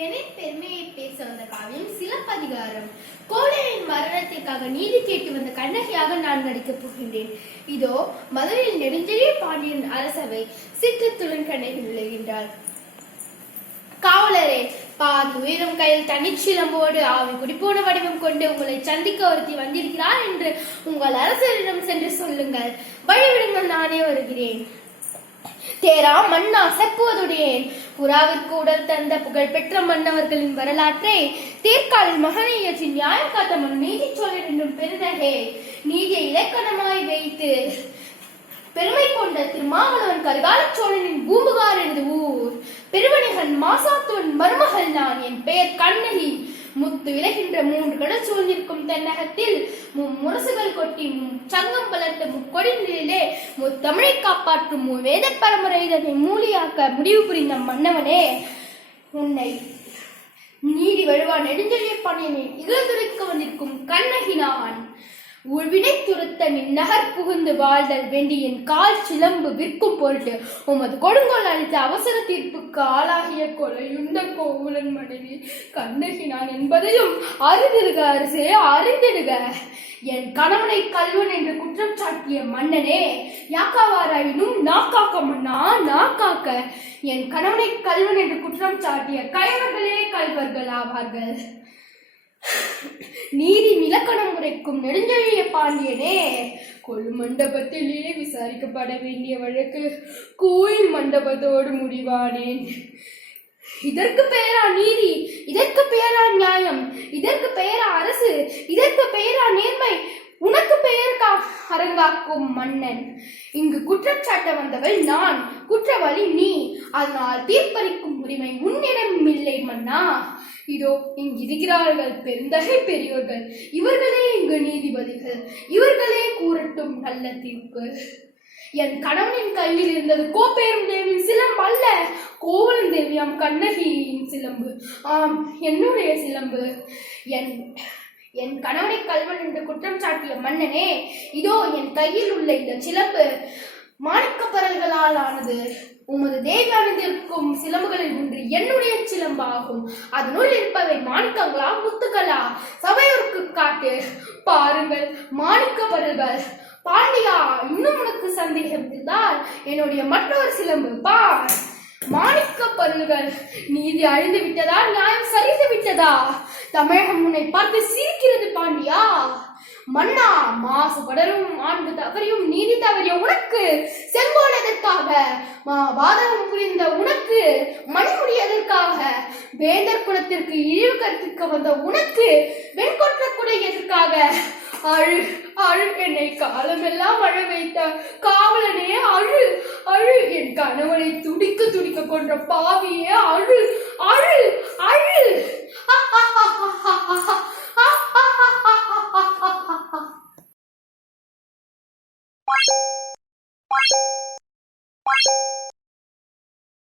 பெண்ணின் பெருமையை பேச வந்த காவியம் சிலப்பதிகாரம். கோழையின் மரணத்திற்காக நீதி கேட்டு வந்த கண்ணகியாக நான் நடிக்கப் போகின்றேன். இதோ மதுரையில் நெடுஞ்செழிய பாண்டியன் அரசவை சிற்றத்துடன் கண்ணகி விளைகின்றாள். காவலரே, பாதி உயரம் கையில் தனிச்சிலம்போடு ஆவி குடிப்போன வடிவம் கொண்டு உங்களை சந்திக்க ஒருத்தி வந்திருக்கிறார் என்று உங்கள் அரசரிடம் சென்று சொல்லுங்கள். வழிவிடுங்கள், நானே வருகிறேன். தேரா மன்னா செப்புவதுடையேன். புறாவிற்கு உடல் தந்த புகழ் பெற்ற மன்னவர்களின் வரலாற்றை தேர்காலில் மகனை ஏற்றி நியாயம் காத்த மன் நீதி சோழர் என்னும் பெருந்தகை நீதியை இலக்கணமாய் வைத்து பெருமை கொண்ட திருமாவளவன் கரிகால சோழனின் பூம்புகார் எனது ஊர். பெருவணிகன் மாசாத்துவன் மருமகள் நான். என் பெயர் கண்ணகி. முத்து விளைகின்ற 3 கடல் சூழ்ந்திருக்கும் தென்னகத்தில் முரசுகள் கொட்டி சங்கம் வளர்த்த முக்கொடி நிலையிலே முத்தமிழை காப்பாற்றும் வேத பரம்பரை இதனை மூலியாக்க முடிவு புரிந்த மன்னவனே, உன்னை நீதி வழுவா நெடுஞ்செழிய பாண்டியனை இகழ்ந்துரைக்க வந்திருக்கும் கண்ணகி நான். வினை துரத்த நகர் புகுந்து வாழ்தல் வேண்டி என் கால் சிலம்பு விற்கும் பொருட்டு உமது கொடுங்கோல் அளித்த அவசர தீர்ப்புக்கு ஆளாகிய கொலையுண்ட கோவலன் மனைவி கண்ணகி நான் என்பதையும் அறிந்திடுக அரசே, அறிந்திடுக. என் கணவனை கல்வன் என்று குற்றம் சாட்டிய மன்னனே, யாக்காவாராயினும் நாக்காக்க மன்னா, நாக்காக்க. என் கணவனை கல்வன் என்று குற்றம் சாட்டிய கயவர்களே கல்வர்கள் ஆவார்கள். நீதி இலக்கணம் உரைக்கும் நெடுஞ்செழிய பாண்டியனே, கொள்ளு மண்டபத்திலே விசாரிக்கப்பட வேண்டிய வழக்கு கோயில் மண்டபத்தோடு முடிவானேன். இதற்கு பெயரா நீதி? இதற்கு பெயரா நியாயம்? இதற்கு பெயரா அரசு? இதற்கு பெயரா நேர்மை? உனக்கு பெயருக்கா அரங்காக்கும் மன்னன்? இங்கு குற்றச்சாட்ட வந்தவள் நான், குற்றவாளி நீ. அதனால் தீர்ப்பளிக்கும் உரிமை உன்னிடம் இல்லை மன்னா. இதோ இங்கு இருக்கிறார்கள் பெருந்தகை பெரியோர்கள். இவர்களே இங்கு நீதிபதிகள். இவர்களே கூறட்டும் நல்ல தீர்ப்பு. என் கணவனின் கையில் இருந்தது கோப்பெரும் தேவியின் சிலம்பு அல்ல, கோவலன் தேவியாம் கண்ணகியின் சிலம்பு. ஆம், என்னுடைய சிலம்பு. என் கணவனை கல்வன் என்று குற்றம் சாட்டிய மன்னனே, இதோ என் கையில் உள்ள இந்த சிலம்பு மாணிக்க பரல்களால் ஆனது. உமது தேவி அணிந்திருக்கும் சிலம்புகளில் ஒன்று என்னுடைய சிலம்பாகும். அதனுள் இருப்பவை மாணிக்கங்களா முத்துக்களா? சபையோருக்கு காட்டு பாருங்கள், மாணிக்க பரல்கள். பாண்டியா, இன்னும் உனக்கு சந்தேகம் இருந்தால் என்னுடைய மற்றொரு சிலம்பு பார். மாணிக்க பரல்கள். நீதி அழிந்து விட்டதா? நியாயம் சரிந்து விட்டதா? தமிழகம் உன்னை பார்த்து சிரிக்கிறது பாண்டியா. மன்னா, மாசு படரும் மாண்பு தவறியும் நீதி தவறிய உனக்கு செங்கோல் எதற்காக? பாதகம் புரிந்த உனக்கு மணிமுடி எதற்காக? வேந்தர் குலத்திற்கு இழிவு கற்பிக்க வந்த உனக்கு வெண்கொற்ற குடை எதற்காக? அழு அழு, என்னை காலமெல்லாம் அழ வைத்த காவலனே அழு அழு. என் கணவனை துடிக்க துடிக்க கொன்ற பாவியே அழு அழு அழு.